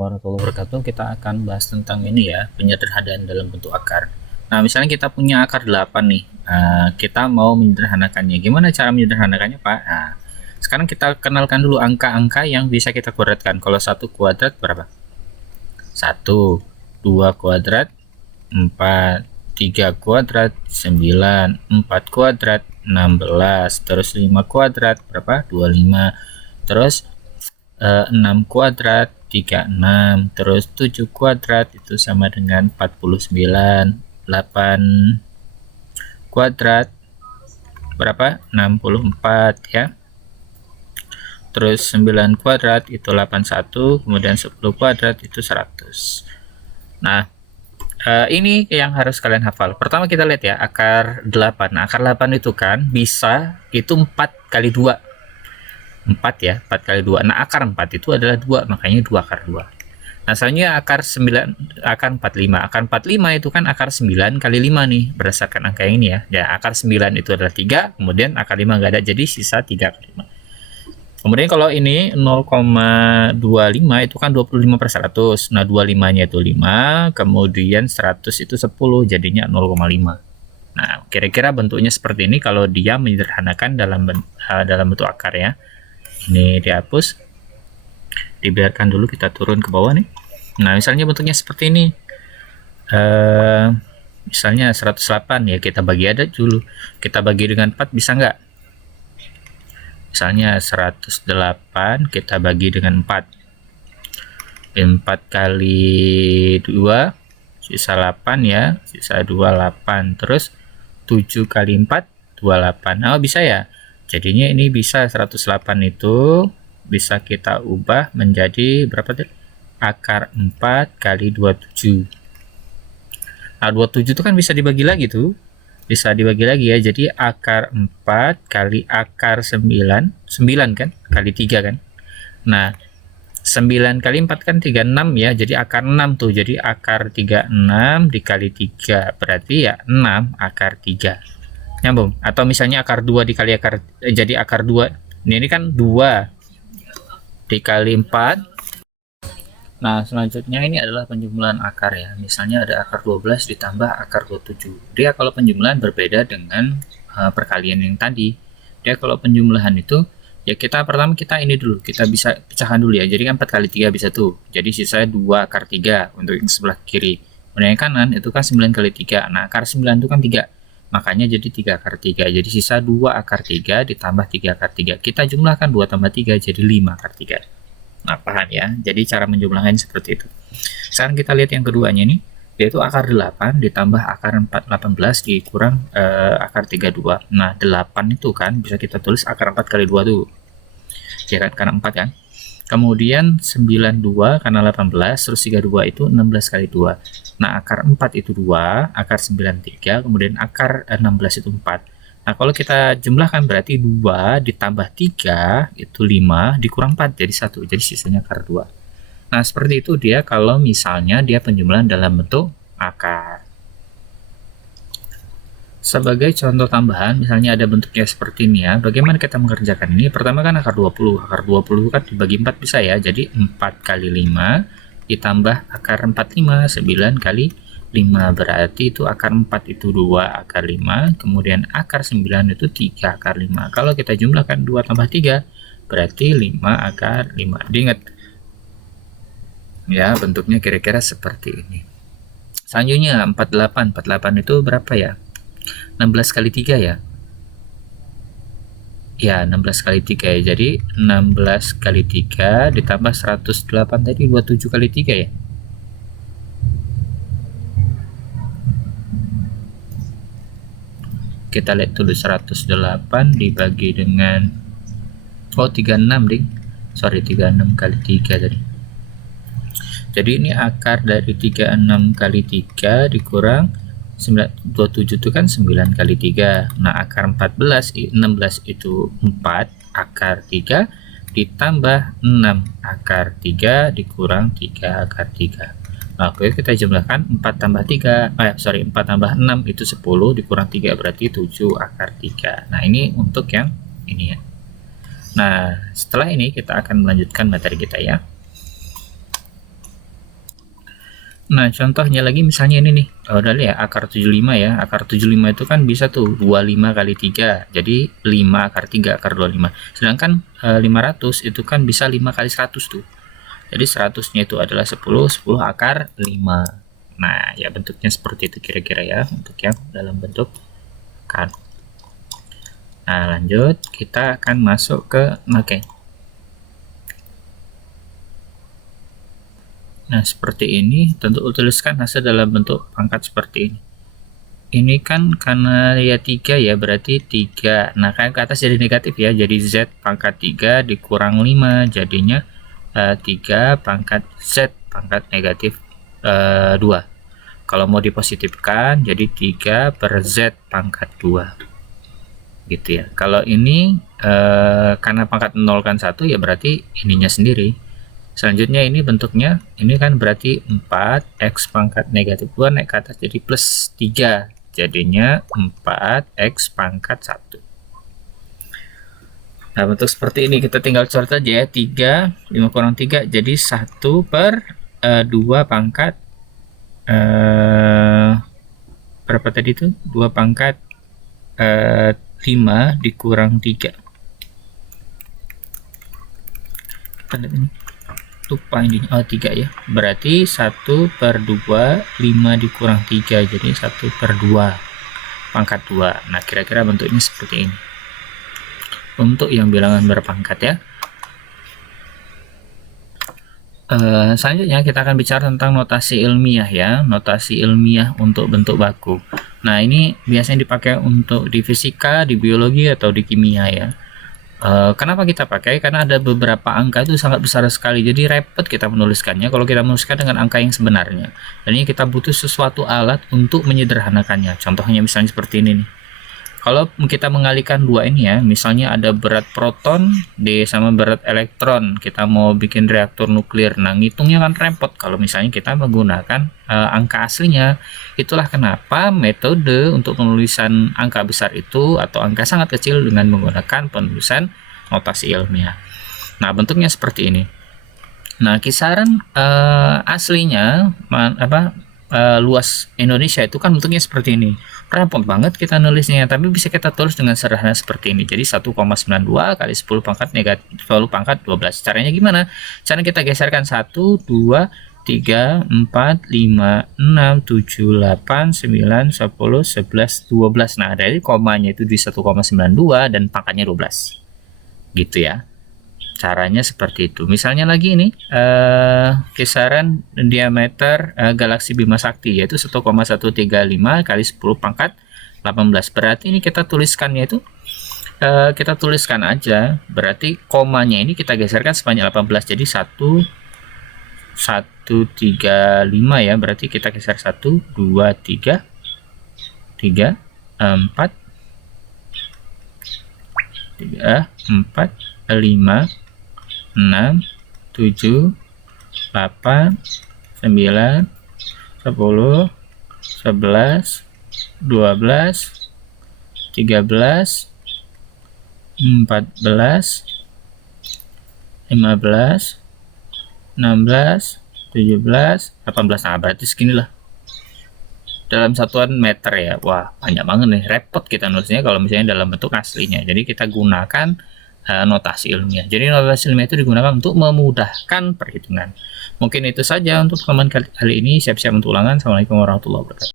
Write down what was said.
Warahmatullahi wabarakatuh. Kita akan bahas tentang ini ya, penyederhanaan dalam bentuk akar. Nah, misalnya kita punya akar 8 nih. Kita mau menyederhanakannya. Gimana cara menyederhanakannya, Pak? Nah, sekarang kita kenalkan dulu angka-angka yang bisa kita kuadratkan. Kalau 1 kuadrat berapa? 1, 2 kuadrat 4, 3 kuadrat 9, 4 kuadrat 16, terus 5 kuadrat berapa? 25, terus 6 kuadrat 36, terus 7 kuadrat itu sama dengan 49, 8 kuadrat berapa? 64 ya. Terus 9 kuadrat itu 81, kemudian 10 kuadrat itu 100. Nah, ini yang harus kalian hafal. Pertama kita lihat ya, akar 8. Nah, akar 8 itu kan bisa itu 4 kali 2. 4 ya, 4 kali 2. Nah, akar 4 itu adalah 2, makanya 2 akar 2. Nah, selanjutnya akar 9, akar 45. Akar 45 itu kan akar 9 kali 5 nih, berdasarkan angka ini ya. Ya, akar 9 itu adalah 3, kemudian akar 5 enggak ada, jadi sisa 3 kali 5. Kemudian kalau ini 0,25 itu kan 25/100. Nah, 25-nya itu 5, kemudian 100 itu 10, jadinya 0,5. Nah, kira-kira bentuknya seperti ini kalau dia menyederhanakan dalam bentuk akar ya. Ini dihapus, dibiarkan dulu, kita turun ke bawah nih. Nah, misalnya bentuknya seperti ini, misalnya 108 ya, kita bagi aja dulu, kita bagi dengan 4 bisa nggak? Misalnya 108 kita bagi dengan 4, 4 kali 2 sisa 8 ya, sisa 28, terus 7 kali 4 28. Oh, bisa ya. Jadinya ini bisa 108 itu bisa kita ubah menjadi berapa tuh? Akar 4 kali 27. Nah, 27 itu kan bisa dibagi lagi tuh. Bisa dibagi lagi ya. Jadi akar 4 kali akar 9, 9 kan? Kali 3 kan? Nah, 9 kali 4 kan 36 ya. Jadi akar 6 tuh. Jadi akar 36 dikali 3. Berarti ya 6 akar 3. Nyambung. Atau misalnya akar 2 dikali akar, jadi akar 2. Ini kan 2 dikali 4. Nah, selanjutnya ini adalah penjumlahan akar ya. Misalnya ada akar 12 ditambah akar 27. Dia kalau penjumlahan berbeda dengan perkalian yang tadi. Dia kalau penjumlahan itu ya pertama kita ini dulu, kita bisa pecahkan dulu ya. Jadi kan 4 kali 3 bisa tuh. Jadi sisa 2 akar 3 untuk yang sebelah kiri. Kemudian yang kanan itu kan 9 kali 3. Nah, akar 9 itu kan 3. Makanya jadi 3 akar 3. Jadi sisa 2 akar 3 ditambah 3 akar 3. Kita jumlahkan 2 tambah 3 jadi 5 akar 3. Nah, paham ya? Jadi cara menjumlahkan seperti itu. Sekarang kita lihat yang keduanya nih, yaitu akar 8 ditambah akar 18 dikurang akar 32. Nah, 8 itu kan bisa kita tulis akar 4 kali 2 tuh. Ya kan, karena 4 kan. Kemudian 92 karena 18, terus 32 itu 16 kali 2. Nah, akar 4 itu 2, akar 9 3, kemudian akar 16 itu 4. Nah, kalau kita jumlahkan berarti 2 ditambah 3 itu 5 dikurang 4 jadi 1. Jadi sisanya akar 2. Nah, seperti itu dia kalau misalnya dia penjumlahan dalam bentuk akar. Sebagai contoh tambahan, misalnya ada bentuknya seperti ini ya. Bagaimana kita mengerjakan ini? Pertama kan akar 20. Akar 20 kan dibagi 4 bisa ya. Jadi 4 kali 5 ditambah akar 45, 9 kali 5. Berarti itu akar 4 itu 2 akar 5. Kemudian akar 9 itu 3 akar 5. Kalau kita jumlahkan 2 tambah 3, berarti 5 akar 5. Diingat ya, bentuknya kira-kira seperti ini. Selanjutnya 48. 48 itu berapa ya? 16 kali 3 ya. Ya, 16 kali 3 ya. Jadi 16 kali 3 ditambah 108 tadi 27 kali 3 ya. Kita lihat dulu 108 dibagi dengan 36 ding. Sorry, 36 kali 3 tadi. Jadi ini akar dari 36 kali 3 dikurang 27 itu kan 9 kali 3. Nah, akar 16 itu 4 akar 3 ditambah 6 akar 3 dikurang 3 akar 3. Nah, oke, kita jumlahkan 4 tambah 3, 4 tambah 6 itu 10 dikurang 3 berarti 7 akar 3. Nah, ini untuk yang ini ya. Nah, setelah ini kita akan melanjutkan materi kita ya. Nah, contohnya lagi misalnya ini nih. Udah ya, akar 75 ya. Akar 75 itu kan bisa tuh 25 kali 3. Jadi 5 akar 3 akar 25. Sedangkan 500 itu kan bisa 5 kali 100 tuh. Jadi 100-nya itu adalah 10, 10 akar 5. Nah, ya bentuknya seperti itu kira-kira ya, untuk yang dalam bentuk akar. Nah, lanjut kita akan masuk ke oke. Nah, seperti ini, tentu tuliskan hasil dalam bentuk pangkat seperti ini. Ini kan karena ya 3 ya, berarti 3. Nah, kan ke atas jadi negatif ya, jadi Z pangkat 3 dikurang 5, jadinya 3 pangkat Z pangkat negatif 2. Kalau mau dipositifkan, jadi 3 per Z pangkat 2. Gitu ya. Kalau ini karena pangkat 0 kan 1, ya berarti ininya sendiri. Selanjutnya ini bentuknya, ini kan berarti 4x pangkat negatif 2 naik ke atas jadi plus 3. Jadinya 4x pangkat 1. Nah, bentuk seperti ini kita tinggal coret aja ya. 3, 5 kurang 3, jadi 1 per 2 pangkat berapa tadi itu? 2 pangkat 5 dikurang 3. Kita lihat ini. Lupa ini, 3 ya, berarti 1 per 2, 5 dikurang 3, jadi 1 per 2 pangkat 2. Nah, kira-kira bentuknya seperti ini untuk yang bilangan berpangkat ya. Selanjutnya kita akan bicara tentang notasi ilmiah ya, notasi ilmiah untuk bentuk baku. Nah, ini biasanya dipakai untuk di fisika, di biologi, atau di kimia ya. Kenapa kita pakai? Karena ada beberapa angka itu sangat besar sekali, jadi repot kita menuliskannya kalau kita menuliskan dengan angka yang sebenarnya. Dan ini kita butuh sesuatu alat untuk menyederhanakannya. Contohnya misalnya seperti ini nih. Kalau kita mengalihkan dua ini ya, misalnya ada berat proton D sama berat elektron, kita mau bikin reaktor nuklir. Nah, ngitungnya kan repot kalau misalnya kita menggunakan angka aslinya. Itulah kenapa metode untuk penulisan angka besar itu atau angka sangat kecil dengan menggunakan penulisan notasi ilmiah. Nah, bentuknya seperti ini. Nah, kisaran aslinya luas Indonesia itu kan bentuknya seperti ini. Repot banget kita nulisnya, tapi bisa kita tulis dengan sederhana seperti ini. Jadi 1,92 kali 10 pangkat negatif 10 pangkat 12. Caranya gimana? Cara kita geserkan 1, 2, 3, 4, 5, 6, 7, 8, 9, 10, 11, 12. Nah, dari komanya itu di 1,92 dan pangkatnya 12. Gitu ya. Caranya seperti itu. Misalnya lagi ini kisaran diameter galaksi Bima Sakti yaitu 1,135 kali 10 pangkat 18. Berarti ini kita tuliskannya itu kita tuliskan aja, berarti komanya ini kita geserkan sebanyak 18. Jadi 135 ya, berarti kita geser 1 2 3 3 4 5 6, 7, 8, 9, 10, 11, 12, 13, 14, 15, 16, 17, 18. Nah, berarti seginilah dalam satuan meter ya. Wah, banyak banget nih, repot kita nulisnya kalau misalnya dalam bentuk aslinya. Jadi kita gunakan notasi ilmiah. Jadi notasi ilmiah itu digunakan untuk memudahkan perhitungan. Mungkin itu saja untuk rekaman kali ini. Siap-siap untuk ulangan. Assalamualaikum warahmatullahi wabarakatuh.